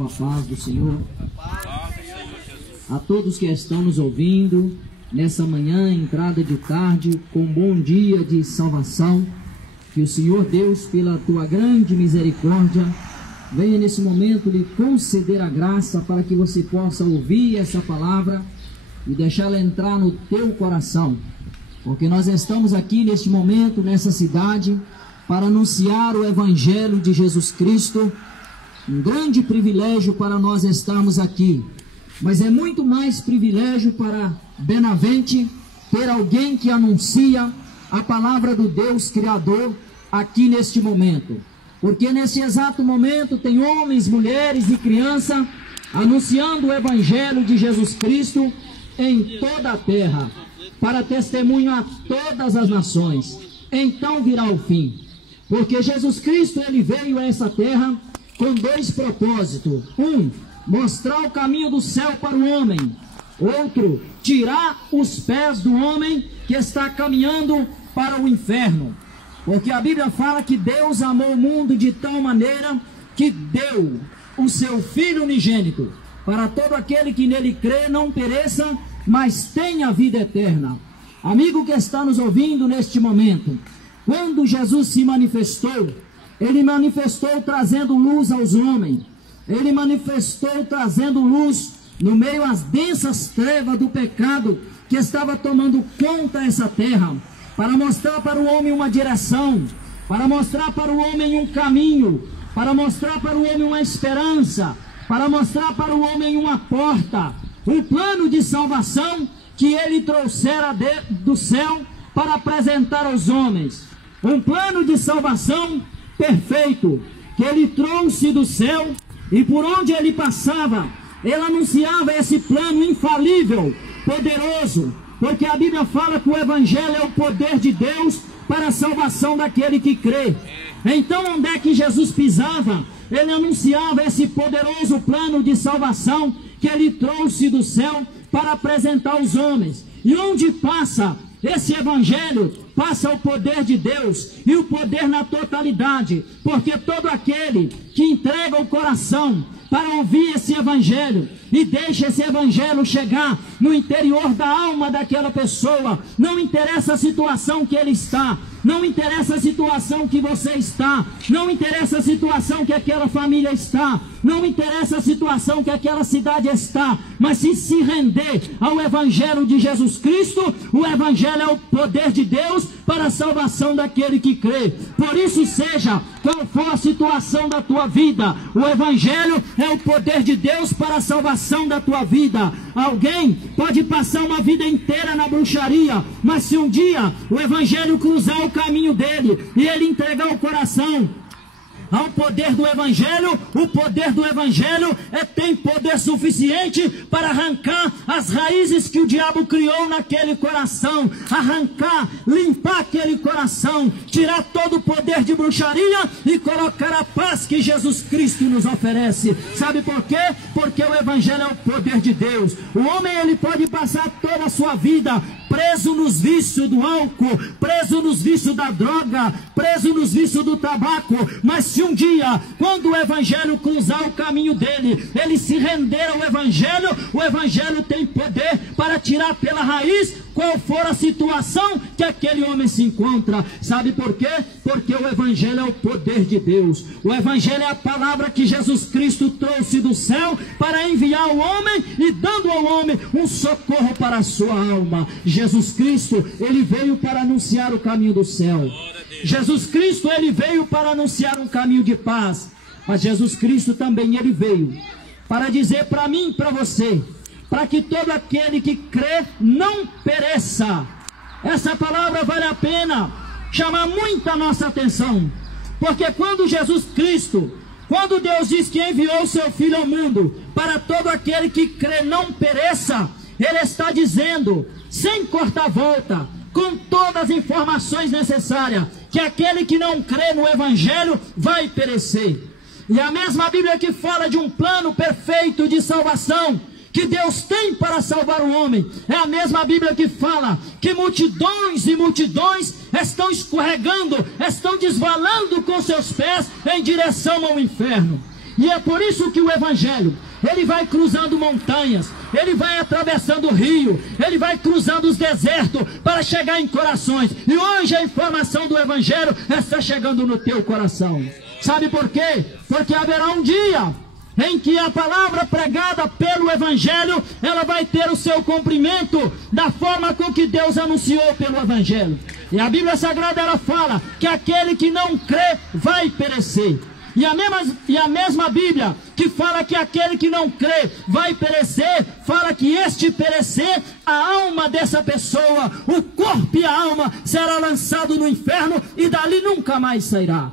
com a paz do Senhor. A todos que estão nos ouvindo nessa manhã, entrada de tarde, com um bom dia de salvação, que o Senhor Deus, pela tua grande misericórdia, venha nesse momento lhe conceder a graça para que você possa ouvir essa palavra e deixá-la entrar no teu coração, porque nós estamos aqui neste momento, nessa cidade, para anunciar o Evangelho de Jesus Cristo. Um grande privilégio para nós estarmos aqui, mas é muito mais privilégio para Benavente ter alguém que anuncia a palavra do Deus Criador aqui neste momento, porque nesse exato momento tem homens, mulheres e crianças anunciando o Evangelho de Jesus Cristo em toda a terra, para testemunho a todas as nações. Então virá o fim, porque Jesus Cristo ele veio a essa terra com dois propósitos: um, mostrar o caminho do céu para o homem; outro, tirar os pés do homem que está caminhando para o inferno. Porque a Bíblia fala que Deus amou o mundo de tal maneira que deu o seu Filho unigênito, para todo aquele que nele crê não pereça, mas tenha vida eterna. Amigo que está nos ouvindo neste momento, quando Jesus se manifestou, ele manifestou trazendo luz aos homens. Ele manifestou trazendo luz no meio às densas trevas do pecado que estava tomando conta dessa terra, para mostrar para o homem uma direção, para mostrar para o homem um caminho, para mostrar para o homem uma esperança, para mostrar para o homem uma porta, um plano de salvação que ele trouxera do céu para apresentar aos homens. Um plano de salvação perfeito que ele trouxe do céu, e por onde ele passava, ele anunciava esse plano infalível, poderoso, porque a Bíblia fala que o Evangelho é o poder de Deus para a salvação daquele que crê. Então, onde é que Jesus pisava, ele anunciava esse poderoso plano de salvação que ele trouxe do céu para apresentar aos homens. E onde passa esse Evangelho, passa o poder de Deus, e o poder na totalidade, porque todo aquele que entrega o coração para ouvir esse Evangelho e deixa esse Evangelho chegar no interior da alma daquela pessoa, não interessa a situação que ele está, não interessa a situação que você está, não interessa a situação que aquela família está, não interessa a situação que aquela cidade está, mas se render ao Evangelho de Jesus Cristo, o Evangelho é o poder de Deus para a salvação daquele que crê. Por isso, seja qual for a situação da tua vida, o Evangelho é o poder de Deus para a salvação da tua vida. Alguém pode passar uma vida inteira na bruxaria, mas se um dia o Evangelho cruzar o caminho dele e ele entregar o coração ao poder do Evangelho, o poder do Evangelho tem poder suficiente para arrancar as raízes que o diabo criou naquele coração, arrancar, limpar aquele coração, tirar todo o poder de bruxaria e colocar a paz que Jesus Cristo nos oferece. Sabe por quê? Porque o Evangelho é o poder de Deus. O homem ele pode passar toda a sua vida preso nos vícios do álcool, preso nos vícios da droga, preso nos vícios do tabaco, mas se um dia, quando o Evangelho cruzar o caminho dele, ele se render ao Evangelho, o Evangelho tem poder para tirar pela raiz qual for a situação que aquele homem se encontra. Sabe por quê? Porque o Evangelho é o poder de Deus. O Evangelho é a palavra que Jesus Cristo trouxe do céu para enviar ao homem e dando ao homem um socorro para a sua alma. Jesus Cristo, ele veio para anunciar o caminho do céu. Jesus Cristo, ele veio para anunciar um caminho de paz. Mas Jesus Cristo também, ele veio para dizer para mim e para você, para que todo aquele que crê não pereça. Essa palavra vale a pena chamar muita nossa atenção, porque quando Jesus Cristo, quando Deus diz que enviou o seu Filho ao mundo, para todo aquele que crê não pereça, ele está dizendo, sem cortar volta, com todas as informações necessárias, que aquele que não crê no Evangelho vai perecer. E a mesma Bíblia que fala de um plano perfeito de salvação que Deus tem para salvar o homem, é a mesma Bíblia que fala que multidões e multidões estão escorregando, estão desvalando com seus pés em direção ao inferno. E é por isso que o Evangelho, ele vai cruzando montanhas, ele vai atravessando o rio, ele vai cruzando os desertos para chegar em corações. E hoje a informação do Evangelho está chegando no teu coração. Sabe por quê? Porque haverá um dia em que a palavra pregada pelo Evangelho, ela vai ter o seu cumprimento da forma com que Deus anunciou pelo Evangelho. E a Bíblia Sagrada, ela fala que aquele que não crê vai perecer. E a mesma Bíblia que fala que aquele que não crê vai perecer, fala que este perecer, a alma dessa pessoa, o corpo e a alma será lançado no inferno e dali nunca mais sairá.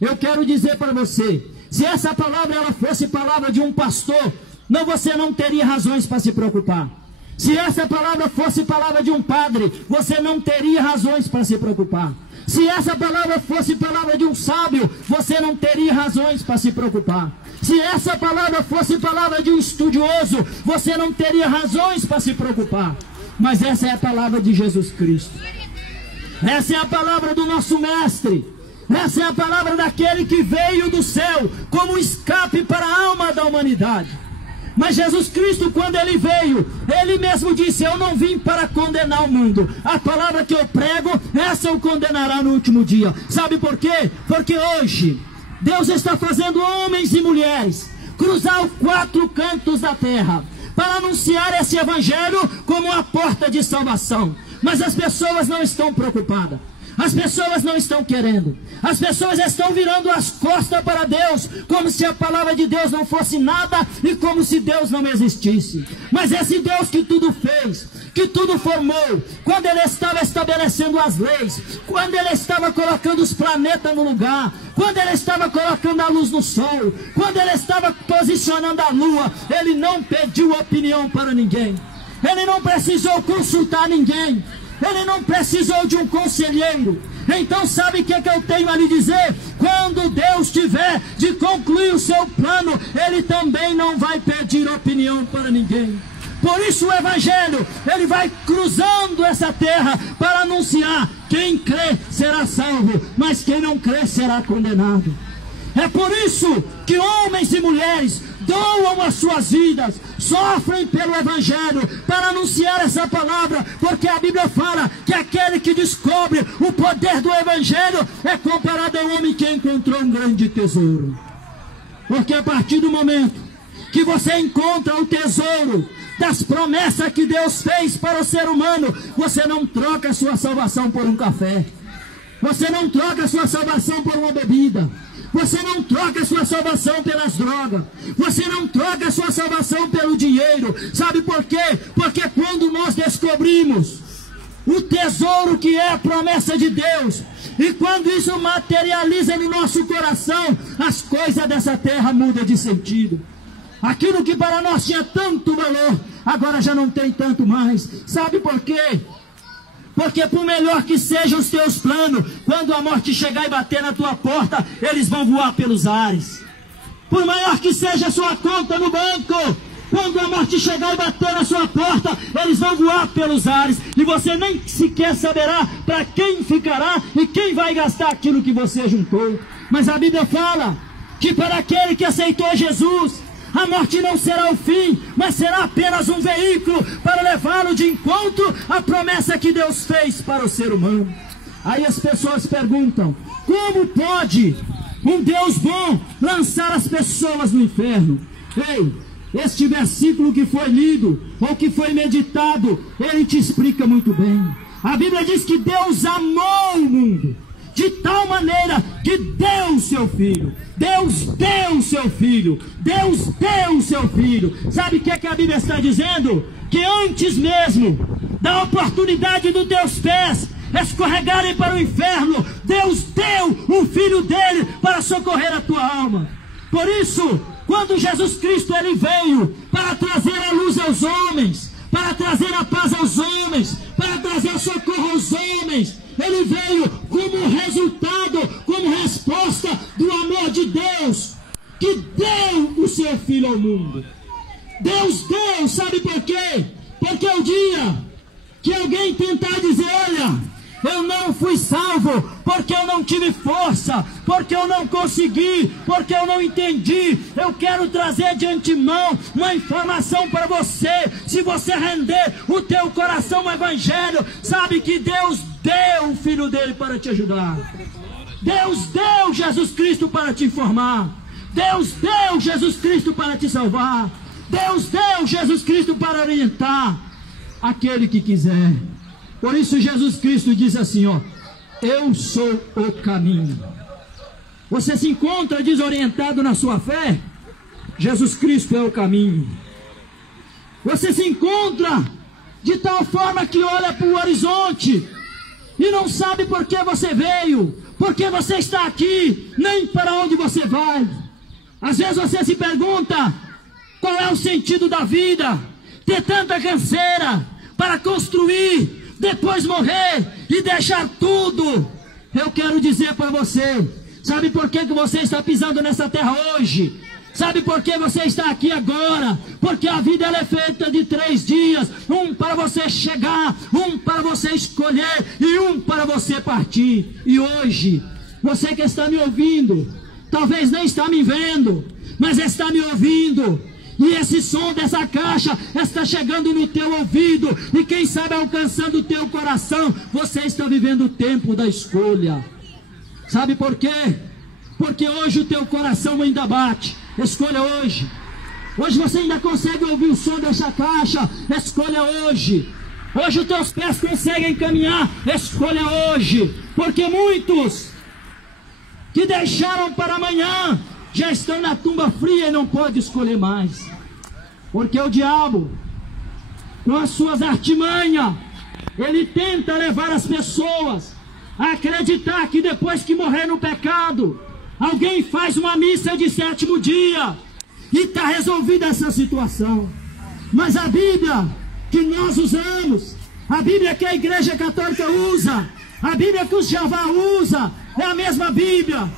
Eu quero dizer para você, se essa palavra ela fosse palavra de um pastor, você não teria razões para se preocupar. Se essa palavra fosse palavra de um padre, você não teria razões para se preocupar. Se essa palavra fosse palavra de um sábio, você não teria razões para se preocupar. Se essa palavra fosse palavra de um estudioso, você não teria razões para se preocupar. Mas essa é a palavra de Jesus Cristo. Essa é a palavra do nosso mestre. Essa é a palavra daquele que veio do céu como um escape para a alma da humanidade. Mas Jesus Cristo, quando ele veio, ele mesmo disse: eu não vim para condenar o mundo. A palavra que eu prego, essa o condenará no último dia. Sabe por quê? Porque hoje Deus está fazendo homens e mulheres cruzar os 4 cantos da terra para anunciar esse evangelho como a porta de salvação. Mas as pessoas não estão preocupadas. As pessoas não estão querendo. As pessoas estão virando as costas para Deus, como se a palavra de Deus não fosse nada e como se Deus não existisse. Mas esse Deus que tudo fez, que tudo formou, quando ele estava estabelecendo as leis, quando ele estava colocando os planetas no lugar, quando ele estava colocando a luz no sol, quando ele estava posicionando a lua, ele não pediu opinião para ninguém. Ele não precisou consultar ninguém. Ele não precisou de um conselheiro. Então sabe o que eu tenho a lhe dizer? Quando Deus tiver de concluir o seu plano, ele também não vai pedir opinião para ninguém. Por isso o Evangelho, ele vai cruzando essa terra para anunciar: quem crê será salvo, mas quem não crê será condenado. É por isso que homens e mulheres doam as suas vidas, sofrem pelo Evangelho para anunciar essa palavra, porque a Bíblia fala que aquele que descobre o poder do Evangelho é comparado ao homem que encontrou um grande tesouro. Porque a partir do momento que você encontra o tesouro das promessas que Deus fez para o ser humano, você não troca a sua salvação por um café, você não troca a sua salvação por uma bebida, você não troca a sua salvação pelas drogas, você não troca a sua salvação pelo dinheiro. Sabe por quê? Porque quando nós descobrimos o tesouro que é a promessa de Deus, e quando isso materializa no nosso coração, as coisas dessa terra mudam de sentido. Aquilo que para nós tinha tanto valor, agora já não tem tanto mais. Sabe por quê? Porque por melhor que sejam os teus planos, quando a morte chegar e bater na tua porta, eles vão voar pelos ares. Por maior que seja a sua conta no banco, quando a morte chegar e bater na sua porta, eles vão voar pelos ares. E você nem sequer saberá para quem ficará e quem vai gastar aquilo que você juntou. Mas a Bíblia fala que para aquele que aceitou Jesus, a morte não será o fim, mas será apenas um veículo para levá-lo de encontro à promessa que Deus fez para o ser humano. Aí as pessoas perguntam: como pode um Deus bom lançar as pessoas no inferno? Ei, este versículo que foi lido, ou que foi meditado, ele te explica muito bem. A Bíblia diz que Deus amou o mundo de tal maneira que deu o seu filho. Deus deu o seu filho. Deus deu o seu filho. Sabe o que a Bíblia está dizendo? Que antes mesmo da oportunidade dos teus pés escorregarem para o inferno, Deus deu o filho dele para socorrer a tua alma. Por isso, quando Jesus Cristo ele veio para trazer a luz aos homens, para trazer a paz aos homens, para trazer socorro aos homens, ele veio como resultado, como resposta do amor de Deus, que deu o seu filho ao mundo. Deus deu, sabe por quê? Porque o dia que alguém tentar dizer: olha, Eu não fui salvo porque eu não tive força, porque eu não consegui, porque eu não entendi. Eu quero trazer de antemão uma informação para você. Se você render o teu coração ao Evangelho, sabe que Deus deu o Filho dele para te ajudar. Deus deu Jesus Cristo para te informar. Deus deu Jesus Cristo para te salvar. Deus deu Jesus Cristo para orientar aquele que quiser. Por isso Jesus Cristo diz assim, ó: eu sou o caminho. Você se encontra desorientado na sua fé? Jesus Cristo é o caminho. Você se encontra de tal forma que olha para o horizonte e não sabe por que você veio, por que você está aqui, nem para onde você vai. Às vezes você se pergunta: qual é o sentido da vida? Ter tanta canseira para construir, depois morrer e deixar tudo. Eu quero dizer para você: sabe por que você está pisando nessa terra hoje? Sabe por que você está aqui agora? Porque a vida ela é feita de 3 dias. Um para você chegar, um para você escolher e um para você partir. E hoje, você que está me ouvindo, talvez nem está me vendo, mas está me ouvindo. E esse som dessa caixa está chegando no teu ouvido. E quem sabe alcançando o teu coração. Você está vivendo o tempo da escolha. Sabe por quê? Porque hoje o teu coração ainda bate. Escolha hoje. Hoje você ainda consegue ouvir o som dessa caixa. Escolha hoje. Hoje os teus pés conseguem caminhar. Escolha hoje. Porque muitos que deixaram para amanhã já estão na tumba fria e não podem escolher mais. Porque o diabo, com as suas artimanhas, ele tenta levar as pessoas a acreditar que depois que morrer no pecado, alguém faz uma missa de 7º dia e está resolvida essa situação. Mas a Bíblia que nós usamos, a Bíblia que a Igreja Católica usa, a Bíblia que o Jeová usa, é a mesma Bíblia.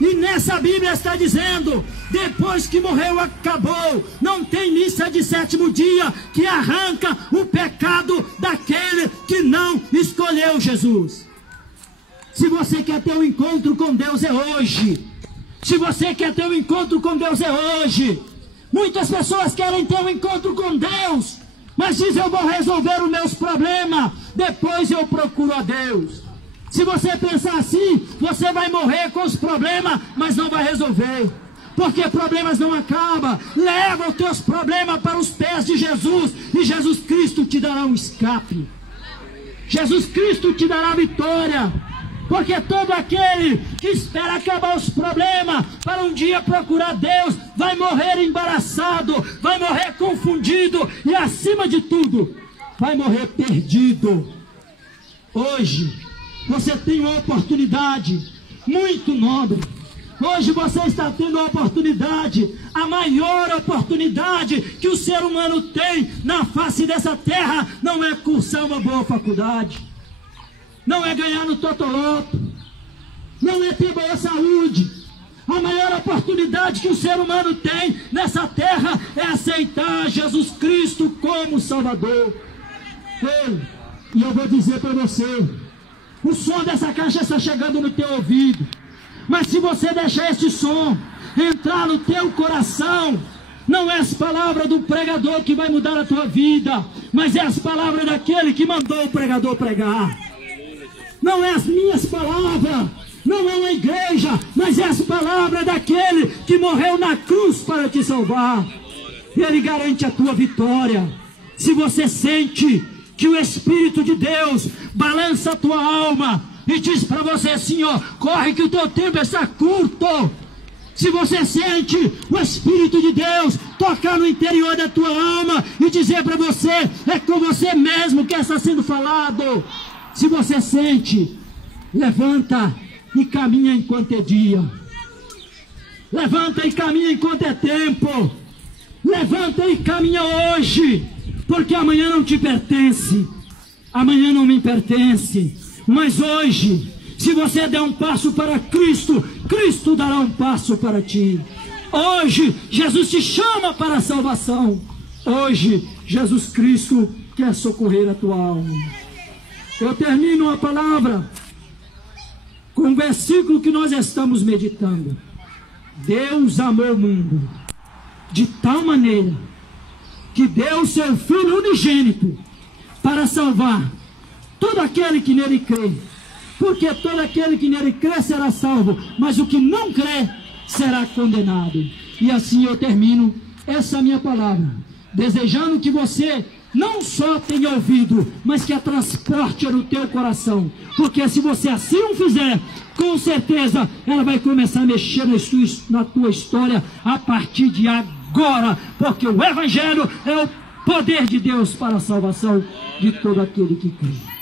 E nessa Bíblia está dizendo: depois que morreu, acabou. Não tem missa de 7º dia que arranca o pecado daquele que não escolheu Jesus. Se você quer ter um encontro com Deus, é hoje. Se você quer ter um encontro com Deus, é hoje. Muitas pessoas querem ter um encontro com Deus, mas dizem: eu vou resolver os meus problemas, depois eu procuro a Deus. Se você pensar assim, você vai morrer com os problemas, mas não vai resolver. Porque problemas não acabam. Leva os teus problemas para os pés de Jesus, e Jesus Cristo te dará um escape. Jesus Cristo te dará vitória. Porque todo aquele que espera acabar os problemas para um dia procurar Deus, vai morrer embaraçado, vai morrer confundido e, acima de tudo, vai morrer perdido. Hoje você tem uma oportunidade muito nobre. Hoje você está tendo a oportunidade, a maior oportunidade que o ser humano tem na face dessa terra. Não é cursar uma boa faculdade, não é ganhar no Totoloto, não é ter boa saúde. A maior oportunidade que o ser humano tem nessa terra é aceitar Jesus Cristo como Salvador. E eu vou dizer para você: o som dessa caixa está chegando no teu ouvido, mas se você deixar este som entrar no teu coração, não é as palavras do pregador que vai mudar a tua vida, mas é as palavras daquele que mandou o pregador pregar. Não é as minhas palavras, não é uma igreja, mas é as palavras daquele que morreu na cruz para te salvar. Ele garante a tua vitória. Se você sente que o Espírito de Deus balança a tua alma e diz para você assim, ó: corre que o teu tempo está curto. Se você sente o Espírito de Deus tocar no interior da tua alma e dizer para você: é com você mesmo que está sendo falado. Se você sente, levanta e caminha enquanto é dia. Levanta e caminha enquanto é tempo. Levanta e caminha hoje, porque amanhã não te pertence. Amanhã não me pertence. Mas hoje, se você der um passo para Cristo, Cristo dará um passo para ti. Hoje, Jesus te chama para a salvação. Hoje, Jesus Cristo quer socorrer a tua alma. Eu termino a palavra com o versículo que nós estamos meditando. Deus amou o mundo de tal maneira que deu o seu Filho unigênito para salvar todo aquele que nele crê. Porque todo aquele que nele crê será salvo, mas o que não crê será condenado. E assim eu termino essa minha palavra, desejando que você não só tenha ouvido, mas que a transporte no teu coração. Porque se você assim o fizer, com certeza ela vai começar a mexer na tua história a partir de agora. Porque o Evangelho é o poder de Deus para a salvação de todo aquele que crê.